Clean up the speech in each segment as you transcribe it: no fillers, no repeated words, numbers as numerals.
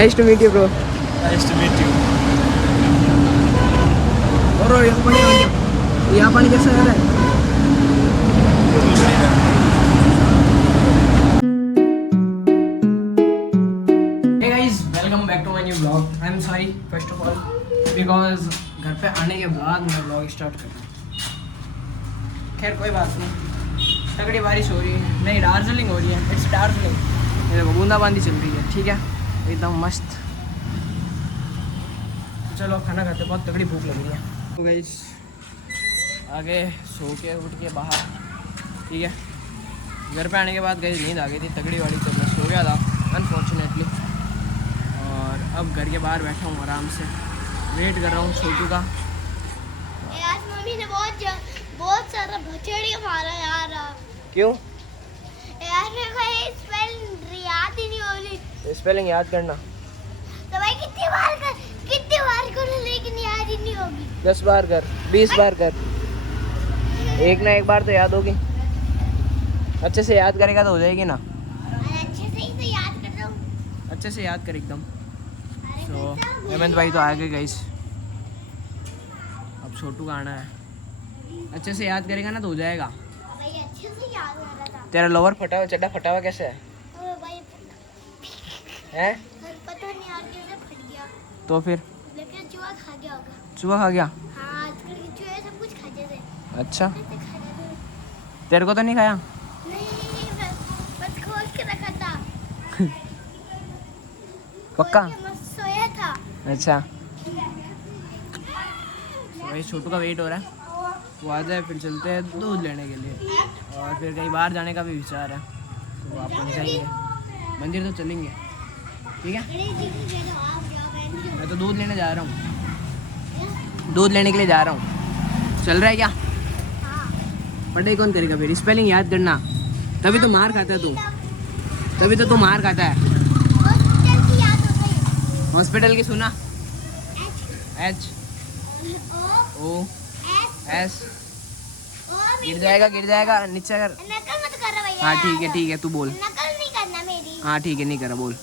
Nice to meet you, bro. Nice to meet you. और यहाँ पानी कैसा आ रहा है? Hey guys, welcome back to my new vlog. I'm sorry first of all because घर पे आने के बाद मैं vlog स्टार्ट कर रहा हूँ। खैर कोई बात नहीं, तगड़ी बारिश हो रही है, नहीं डार्जिलिंग हो रही है, इट्स डार्जिलिंग। ये बूंदाबांदी चल रही है, ठीक है, एकदम मस्त। चलो खाना खाते, बहुत तगड़ी भूख लग रही है। तो गाइस आगे सो के उठ के बाहर, ठीक है, घर पे आने के बाद गई नींद आ गई थी तगड़ी वाली, तो मैं सो गया था अनफॉर्चुनेटली। और अब घर के बाहर बैठा हूँ आराम से, वेट कर रहा हूँ छोटू का। आज मम्मी ने बहुत सारा भचड़ी मारा यार। क्यों? यार मेरे को ये स्पेलिंग याद ही नहीं हो रही। स्पेलिंग याद करना तो भाई कितनी बार करो लेकिन याद ही नहीं होगी। 10 बार कर, 20 बार कर, एक ना एक बार तो याद होगी। अच्छे से याद करेगा तो हो जाएगी ना। अच्छे से ही तो याद कर रहा हूँ। अच्छे से याद कर एकदम। सो हेमंत भाई तो आ गए गाइस, अब छोटू का आना है। अच्छे से याद करेगा ना तो हो जाएगा। भाई अच्छे से याद हो रहा था। तेरा लोअर फटा हुआ, चड्डा फटा हुआ कैसे है? तो भाई हैं? पता नहीं यार कैसे फट गया। तो फिर लेकिन चूहा खा गया होगा। चूहा खा गया? हाँ आजकल के चूहे सब कुछ खा जाते हैं। अच्छा, कैसे खा जाते हैं? तेरे को तो नहीं खाया? नहीं बस खोल के रखा था। पक्का? खोल के मस्त सोया था। अच्छा, भाई छोटू का वेट हो रहा है, वो आ जाए फिर चलते हैं दूध लेने के लिए। और फिर कहीं बाहर जाने का भी विचार है, तो आप जाएंगे, मंदिर तो चलेंगे, ठीक है। मैं तो दूध लेने जा रहा हूँ, दूध लेने के लिए जा रहा हूँ। चल रहा है क्या? पढ़ाई कौन करेगा फिर? स्पेलिंग याद करना, तभी तो मार खाता है तू, तभी तो तू मार खाता है। हॉस्पिटल की सुना? H O S। गिर जाएगा नीचे कर। नकल मत कर भैया। हाँ ठीक है तू बोल। नकल नहीं करना मेरी। हाँ ठीक है, नहीं करा, बोल। H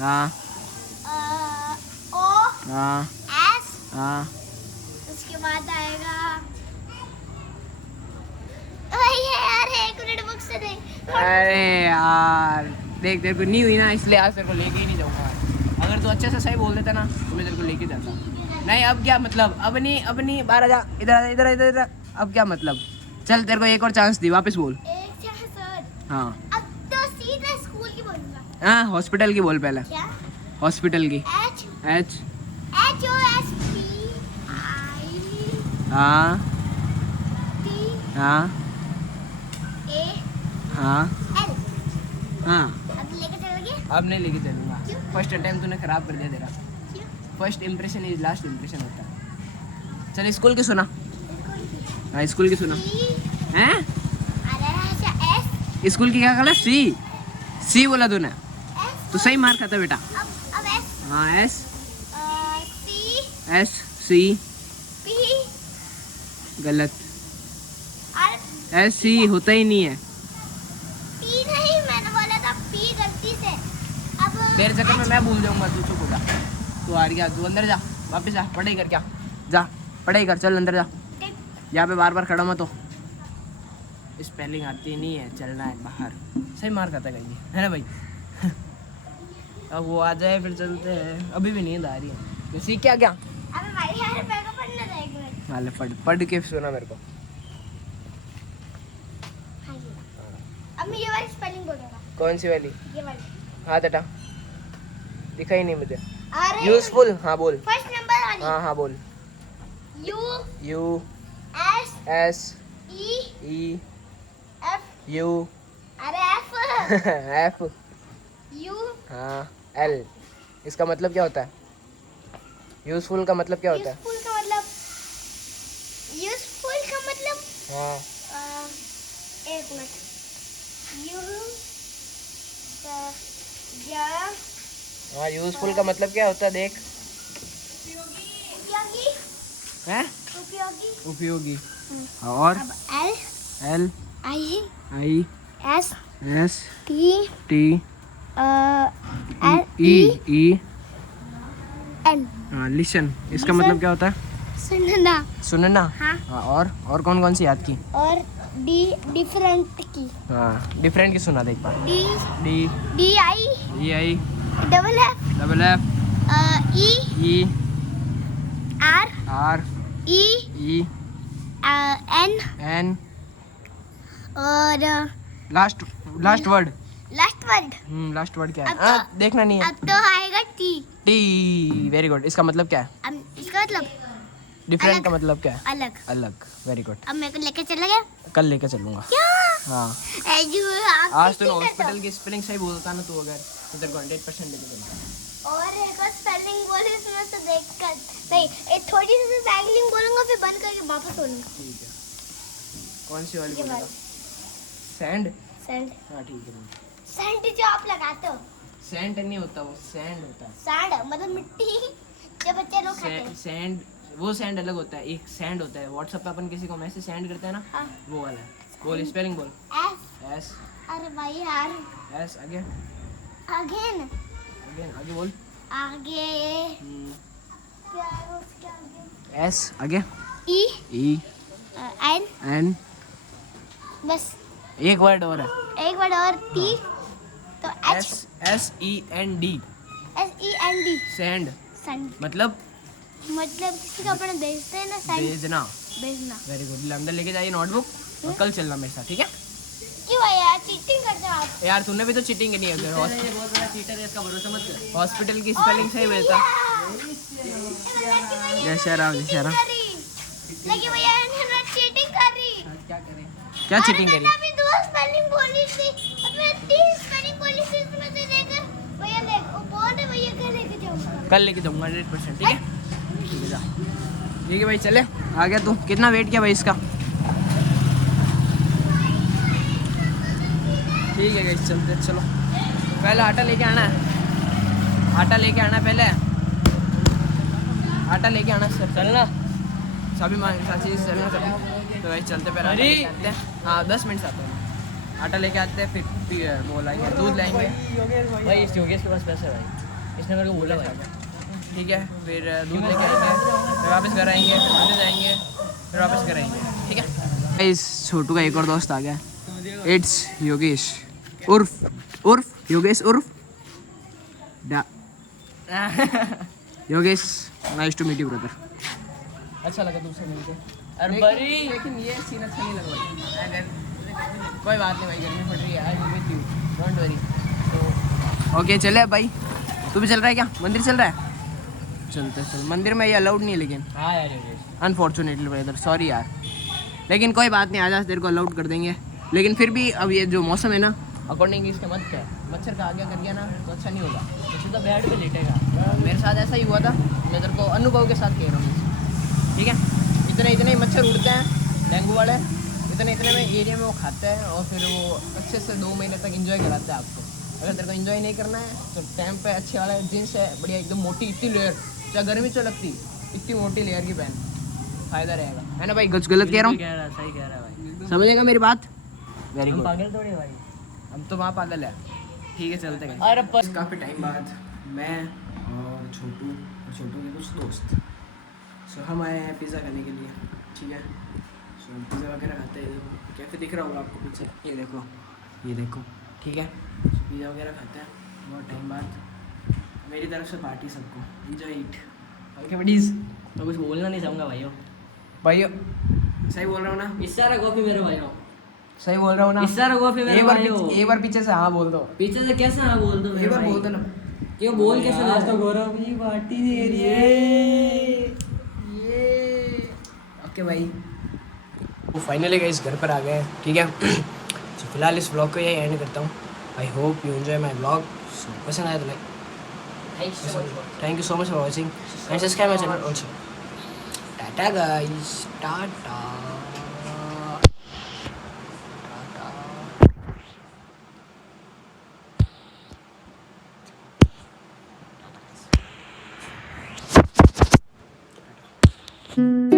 हाँ O हाँ S। हाँ। उसके बाद आएगा भैया यार 1 मिनट बुक से दे। अरे यार देख, तेरे को नहीं हुई ना, इसलिए आज तेरे को लेके ही नहीं जाऊँगा। अगर तू अच्छे से सही बोल देता ना तो मैं तेरे को लेके जाता। नहीं अब क्या मतलब, अब नहीं बाहर आ जा, इधर। अब क्या मतलब? चल तेरे को एक और चांस दी, वापस बोल। एक चांस और। हाँ अब तो सीधा स्कूल की बोलूंगा। हाँ, हॉस्पिटल की बोल पहले। क्या? हॉस्पिटल की। H H O S P I हाँ T हाँ A हाँ L। हाँ। अब लेके चलोगे? अब नहीं लेके चलूँगा, क्यों? फर्स्ट अटेम्प्ट तूने खराब कर दिया तेरा। क्यों? First impression is last impression होता है। चल स्कूल की सुना। हाँ स्कूल की सुना। हैं? अरे अच्छा S स्कूल की क्या कहा? सी बोला तूने, S तो सही मार खाता बेटा। अब S हाँ एस C सी P गलत, और एस सी होता ही नहीं है। P नहीं, मैंने बोला था P गलती से। अब तेरे चक्कर में मैं भूल जाऊंगा, तू चुप हो जा। तू हार गया, तू अंदर जा, वापस जा, पढ़ाई कर, क्या जा पढ़ाई कर, चल अंदर जा, यहाँ पे बार खड़ा मत हो। स्पेलिंग आती नहीं है, चलना है बाहर। सही मार खाता कहीं है ना भाई। अब वो आ जाए फिर चलते हैं, अभी भी नींद आ रही है। तो सीख क्या अबे भाई यार मेरे को पढ़ना था 1 मिनट। हाल पढ़ के सुना मेरे को। हाँ ये। अब मैं ये वाली स्पेलिंग बोलूंगा। कौन सी वाली? ये वाली। हाथ हटा, दिखाई नहीं मुझे। अरे यूजफुल, हाँ बोल। फर्स्ट नंबर वाली। हाँ बोल। U U S S E E F। U अरे F F U हाँ L। इसका मतलब क्या होता है? यूजफुल का मतलब क्या होता है? यूजफुल का मतलब हाँ 1 मिनट। यू या हाँ, यूजफुल का मतलब क्या होता है देख। उपयोगी। हैं? उपयोगी। उपयोगी। और अब L L I I S S T T E N हाँ लिसन, इसका मतलब क्या होता है? सुनना। सुनना। हाँ। और कौन कौन सी याद की? और D डिफरेंट की। हाँ डिफरेंट की सुना दे एक बार। D D I I double F double F E E R R E E N N और लास्ट वर्ड। लास्ट वर्ड क्या है? अब तो- देखना नहीं है। अब तो आएगा T। T, very good. इसका मतलब क्या है? अब इसका मतलब डिफरेंट अलग। का मतलब क्या है? अलग। अलग, वेरी गुड। अब मेरे को लेके चला गया कल लेकर चलूंगा। क्या? हाँ आज तो हॉस्पिटल की स्पेलिंग सही बोलता ना तू, अगर तो तेरे को 100% लेके चलता। और एक और स्पेलिंग बोले इसमें से देखकर नहीं, एक थोड़ी सी स्पेलिंग बोलूंगा फिर बंद करके वापस बोलूंगा। ठीक है, कौन सी वाली ये बोलेगा? वाली। सैंड। सैंड। हाँ ठीक है। सैंड जो आप लगाते हो। सैंड नहीं होता, वो सैंड होता है। सैंड मतलब मिट्टी जो बच्चे लोग खाते हैं। सैंड, वो सैंड अलग होता है। एक सैंड होता है व्हाट्सएप पे अपन किसी को मैसेज सेंड करते हैं ना, हाँ। वो वाला है। बोल स्पेलिंग बोल। एस। एस अरे भाई यार एस आगे अगेन आगे बोल। आगे क्या है उसके आगे? एस आगे ई ई एन एन बस एक वर्ड और है। एक वर्ड और टी तो H S S E N D SEND send send मतलब किसी को अपने भेजते हैं ना सैंड भेजना। भेजना। Very good. अंदर लेके जाइए नोटबुक और कल चलना मेरे साथ, ठीक है? क्यों भाई यार चीटिंग करते हो आप? यार तूने भी तो चीटिंग नहीं है उधर। बहुत बड़ा चीटर है, इसका भरोसा मत कर। हॉस्पिटल की स्पेलिंग सही भेजता। जय श्री राम, जय श्री राम। लेकिन भैया मैंने चीटिंग करी। क्या चीटिंग करी? मैंने अभी 2 स्पेलिंग बोली थी और मैं 3 स्पेलिंग बोली थी, उसमें से लेकर भैया ले वो बोल रहे भैया कल लेके जाऊंगा। कल लेके जाऊंगा 100%, ठीक है? ठीक है जा। ठीक है भाई चले, आ गया तू। कितना वेट किया भाई इसका? ठीक है गाइस चलते हैं, चलो। पहले आटा लेके आना है, आटा लेके आना है पहले। आटा लेके आना सर, चलना सभी साची चलना चलना। तो भाई चलते पहले आटा लेके आते हैं। हाँ 10 मिनट से आते हैं। आटा लेके आते हैं, फिर वो लाएंगे, दूध लाएंगे। भाई इस योगेश के पास पैसे है भाई, इसने मेरे को बोला भाई। ठीक है, फिर दूध लेके आएंगे, फिर वापस घर आएंगे, फिर मंदिर जाएंगे, फिर वापस घर आएंगे, ठीक है? इस छोटू का एक और दोस्त आ गया, इट्स योगेश उर्फ योगेश उर्फ Yogesh. Nice to meet you brother. अच्छा लगा तुमसे मिलके। अरे बड़ी लेकिन ये सीन अच्छा नहीं लगा भाई। कोई बात नहीं भाई, गर्मी पड़ रही है, I will with you, don't worry. तो ओके चले भाई। तू भी चल रहा है क्या? मंदिर चल रहा है? चलते चल। मंदिर में ये अलाउड नहीं है लेकिन, हाँ यार योगेश। अनफॉर्चुनेटली ब्रदर, सॉरी यार। लेकिन कोई बात नहीं, आजा तेरे को अलाउड कर देंगे। लेकिन फिर भी अब ये जो मौसम है ना, अकॉर्डिंग इसके मत कर। मच्छर का आगे कर गया ना तो अच्छा नहीं होगा। तो सीधा बेड पे लेटेगा। मेरे साथ ऐसा ही हुआ था, मैं तेरे को अनुभव के साथ कह रहा हूँ, ठीक है? इतने ही मच्छर उड़ते हैं डेंगू वाले, इतने में एरिया में वो खाता है और फिर वो अच्छे से 2 महीने तक एंजॉय कराता है आपको। अगर तेरे को एंजॉय नहीं करना है तो टाइम पे अच्छे वाला जीन्स है बढ़िया एकदम मोटी, इतनी लेयर, चाहे गर्मी चो लगती, इतनी मोटी लेयर की पहन, फायदा रहेगा, है ना भाई? कुछ गलत कह रहा हूँ? कह रहा है, सही कह रहा है भाई। समझेगा मेरी बात? वेरी हम गुड। पागल थोड़ी है भाई। हम तो वहाँ पागल है। ठीक है चलते हैं। अरे पर काफ़ी टाइम बाद मैं और छोटू के कुछ दोस्त, सो हम आए हैं पिज़्ज़ा खाने के लिए, ठीक है? सो हम पिज़्ज़ा वगैरह खाते हैं। देखो कैफे दिख रहा होगा आपको पीछे, ये देखो, ठीक है? पिज़्ज़ा वगैरह खाते हैं बहुत टाइम बाद। मेरी तरफ से पार्टी सबको, एंजॉय इट। Okay buddies. मैं कुछ बोलना नहीं चाहूँगा भाइयों। भाइयों सही बोल रहा हूँ ना? इशारा कॉफी मेरे भाइयों। सही बोल रहा हूँ ना? इशारा कॉफी मेरे भाइयों। एक बार पीछे से हाँ बोल दो। पीछे से कैसे हाँ बोल दो? एक बार बोल दो ना। क्यों बोल कैसे? आज तो गौरव भी पार्टी दे रही है। ये ओके भाई, वो फाइनली गाइस घर पर आ गए, ठीक है? तो फिलहाल इस व्लॉग को यही एंड करता हूँ। I hope you enjoy my vlog. पसंद आया तो like, thank you so much for watching and subscribe my channel also. Tata guys, Tata. Hmm.